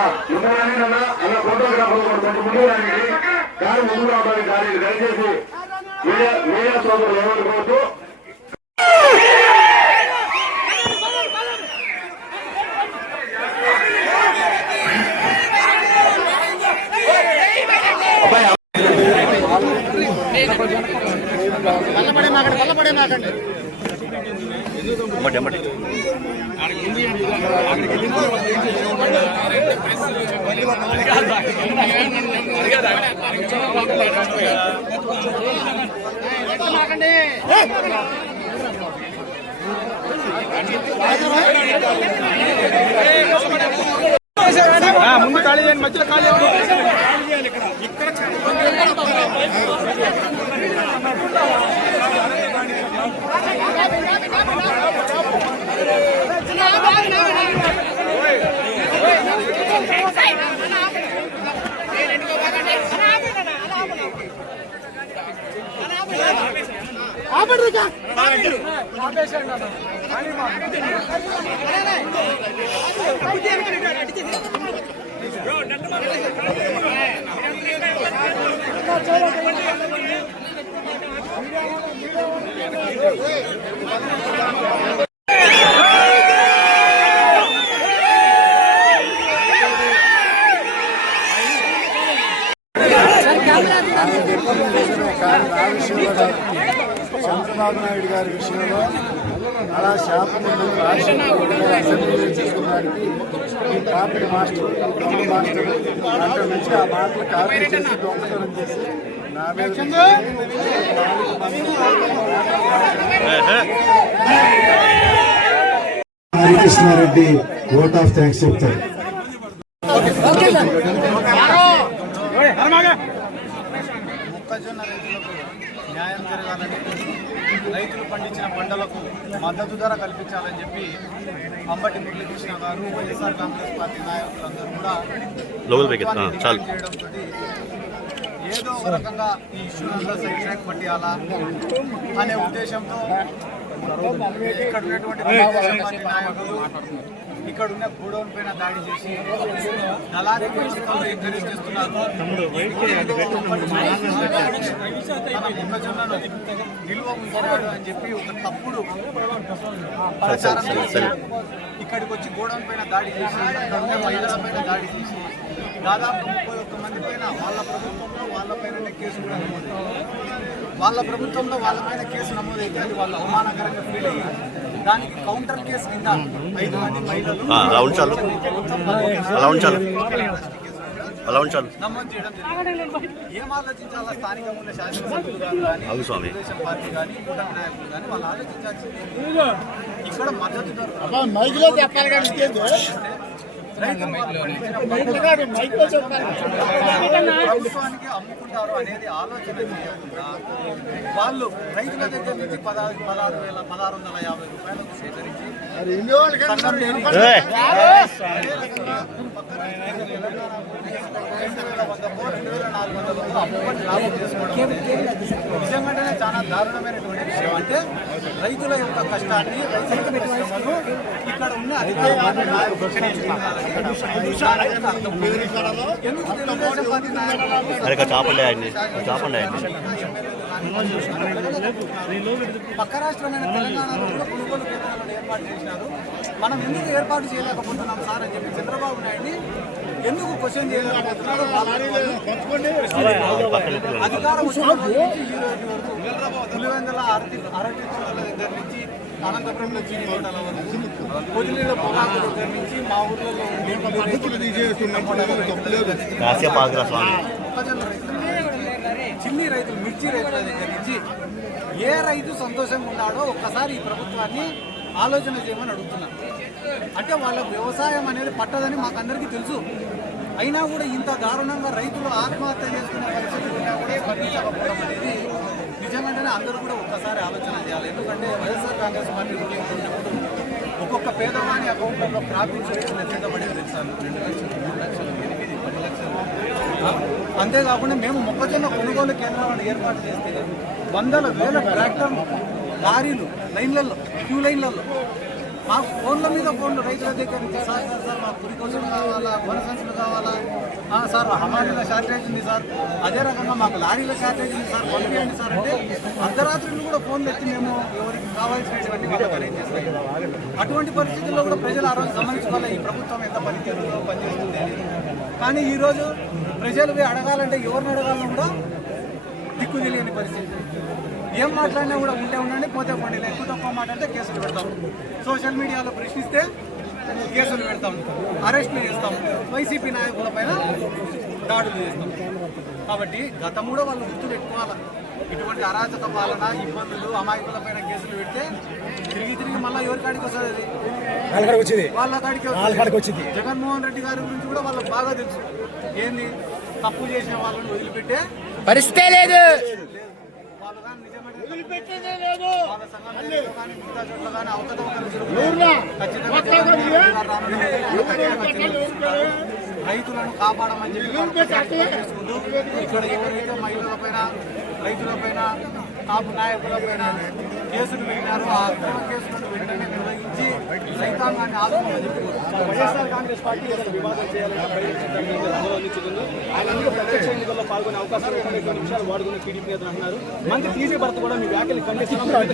అలా ఫోటోగ్రాఫర్ కొంచెం ముందు రాండి కారు ముందు రావడానికి కానీ దయచేసి మీడియా సోదరులు ఏమనుకోవద్దు. ముందు ఖాళీ చేయండి, మధ్యలో ఖాళీ చంద్రబాబు నాయుడు గారి విషయంలో అలా శాపములు అసెంబ్లీ చేసుకోవడానికి ఈ కాపీ మాస్టర్ దొంగ మాస్టర్ అక్కడ నుంచి ఆ మాటలు కాపీ చేసి దొంగతనం చేసి నా మీద హరికృష్ణారెడ్డి ఓట్ ఆఫ్ థ్యాంక్స్ చెప్తారు. మొక్కజొన్న రైతులకు న్యాయం జరగాలని, రైతులు పండించిన పంటలకు మద్దతు ధర కల్పించాలని చెప్పి అంబటి మురళీకృష్ణ గారు, వైఎస్ఆర్ కాంగ్రెస్ పార్టీ నాయకులందరూ కూడా చేయడంతో ఏదో ఒక రకంగా ఈ ఇష్యూనంతా సైడ్ పట్టియాలా అనే ఉద్దేశంతో ఇక్కడ ఉన్నటువంటి తెలుగుదేశం పార్టీ నాయకులు ఇక్కడ ఉన్న గోడౌన్ పైన దాడి చేసి దళారీ వ్యవస్థను ఎంకరేజ్ చేస్తున్నారు. మొక్కజొన్నను నిల్వ ఉంచుతాడు అని చెప్పి ఒక తప్పుడు ప్రచారం చేసి ఇక్కడికి వచ్చి గోడౌన్ పైన దాడి చేసి ఇక్కడ ఉన్న మహిళల పైన దాడి చేసి దాదాపు 31 మంది పైన వాళ్ళ ప్రభుత్వంలో వాళ్ళ పైన కేసు కూడా నమోదైంది. వాళ్ళ ప్రభుత్వంలో వాళ్ళ పైన కేసు నమోదైతే అది వాళ్ళు అవమానకరంగా ఫీల్ అయ్యారు. దానికి కౌంటర్ కేసు కింద 5 మంది మహిళలు నమోదు చేయడం జరిగింది. ఏం ఆలోచించాలా స్థానికంగా ఉన్న శాసనసభ్యులు కానీ తెలుగుదేశం పార్టీ కానీ కూటమి నాయకులు కానీ వాళ్ళు ఆలోచించాల్సింది ఇక్కడ మద్దతు ప్రభుత్వానికి అమ్ముకుంటారు అనేది ఆలోచన చేయకుండా వాళ్ళు రైతుల దగ్గర నుంచి 16,650 రూపాయలకు సేకరించి 2,400 అమ్ముకొని లాభం చేసుకోవడం నిజంగానే చాలా దారుణమైనటువంటి విషయం. అంటే రైతుల యొక్క కష్టాన్ని, రైతుల పరిశ్రమలు ఇక్కడ ఉన్న ఎందుకు తెలుగుదేశం పార్టీ పక్క రాష్ట్రమైన తెలంగాణలో కూడా కొనుగోలు కేంద్రాలను ఏర్పాటు చేసినారు. మనం ఎందుకు ఏర్పాటు చేయలేకపోతున్నాం సార్ అని చెప్పి చంద్రబాబు నాయుడిని ఎందుకు క్వశ్చన్ చేయలేకపోతున్నారు? అధికారం వచ్చిన రోజు నుంచి ఈ రోజు వరకు పులివెందుల అరటి తోటల దగ్గర నుంచి అనంతపురంలో చీని తోటల వరకు పొదిలీలో పొగాకు దగ్గర నుంచి మా ఊర్లలో మొక్కజొన్న రైతులు, చిన్ని రైతులు, మిర్చి రైతుల దగ్గర నుంచి ఏ రైతు సంతోషంగా ఉన్నాడో ఒక్కసారి ఈ ప్రభుత్వాన్ని ఆలోచన చేయమని అడుగుతున్నారు. అంటే వాళ్ళకు వ్యవసాయం అనేది పట్టదని మాకందరికీ తెలుసు. అయినా కూడా ఇంత దారుణంగా రైతులు ఆత్మహత్య చేసుకునే పరిస్థితి ఉన్నా కూడా పండించకపోవడం అనేది నిజంగానే అందరూ కూడా ఒక్కసారి ఆలోచన చేయాలి. ఎందుకంటే వైఎస్ఆర్ కాంగ్రెస్ పార్టీ రూలింగ్ ఉన్నప్పుడు ఒక్కొక్క పేదవాని అకౌంట్లో ప్రాఫిట్స్ లెక్కించబడేవి తెలుసాను 2 లక్షలు, 3 లక్షలు, 8, 10 లక్షలు. అంతేకాకుండా మేము మొక్కజొన్న కొనుగోలు కేంద్రాలను ఏర్పాటు చేస్తే 100,000 ట్రాక్టర్లు, లారీలు లైన్లలో, క్యూ లైన్లలో మాకు ఫోన్ల మీద ఫోన్లు రైతుల దగ్గర నుంచి సార్ సార్ సార్ మాకు పురి కోసం కావాలా వన సంచులు కావాలా సార్ హమాలీల షార్టేజ్ ఉంది సార్, అదే రకంగా మాకు లారీల షార్టేజ్ ఉంది సార్, పంపించండి సార్ అంటే అర్ధరాత్రులు కూడా ఫోన్లు ఎత్తి మేము ఎవరికి కావాల్సినటువంటి వాళ్ళకి అరేంజ్ చేస్తాం. అటువంటి పరిస్థితుల్లో కూడా ప్రజలు ఆ రోజు గమనించుకోవాలి ఈ ప్రభుత్వం ఎంత పనితీరులో పనిచేస్తుంది అని. కానీ ఈరోజు ప్రజలు అడగాలంటే ఎవరిని అడగాలని కూడా దిక్కు తెలియని పరిస్థితి. ఏం మాట్లాడినా కూడా ఉంటే ఉండండి, పోతే పోండి, ఎక్కువ తక్కువ మాట్లాడితే కేసులు పెడతాం, సోషల్ మీడియాలో ప్రశ్నిస్తే కేసులు పెడతాం, అరెస్టులు చేస్తాం, వైసీపీ నాయకుల పైన దాడులు చేస్తాం. కాబట్టి గతం కూడా వాళ్ళు గుర్తు పెట్టుకోవాలి. ఇటువంటి అరాచక పాలన, ఇబ్బందులు, అమాయకుల పైన కేసులు పెడితే తిరిగి తిరిగి మళ్ళీ ఎవరి కాడికి వస్తుంది? అది వాళ్ళ కాడికి వచ్చింది. జగన్మోహన్ రెడ్డి గారి గురించి కూడా వాళ్ళకి బాగా తెలుసు. ఏంది తప్పు చేసిన వాళ్ళని వదిలిపెట్టే పరిస్థితే లేదు. వాళ్ళు కానీ నిజమైన వాళ్ళ సంఘం కానీ మిగతా చోట్ల కానీ అవకతవకలు జరుగుతాయి. ఖచ్చితంగా రైతులను కాపాడమని చెప్పి చేసుకుంటూ ఇక్కడ ఎవరైతే మహిళల పైన, రైతుల పైన, కాపు నాయకుల పైన కేసులు పెట్టినారో ఆ అక్రమ కేసులను వెంటనే నిర్వహించి రైతాంగాన్ని ఆదుకోమని చెప్పి వైఎస్ఆర్ కాంగ్రెస్ పార్టీ వివాదం చేయాలని ఆలోచించుకుంది. ఆయన అందులో ప్రత్యక్ష ఎన్నికల్లో పాల్గొనే అవకాశం లేకుండా 2 నిమిషాలు వాడుకున్న టీడీపీ నేతలు అంటున్నారు. మంత్రి టీజీ భర్త కూడా మీ వ్యాఖ్యలు ఖండిస్తున్నారు.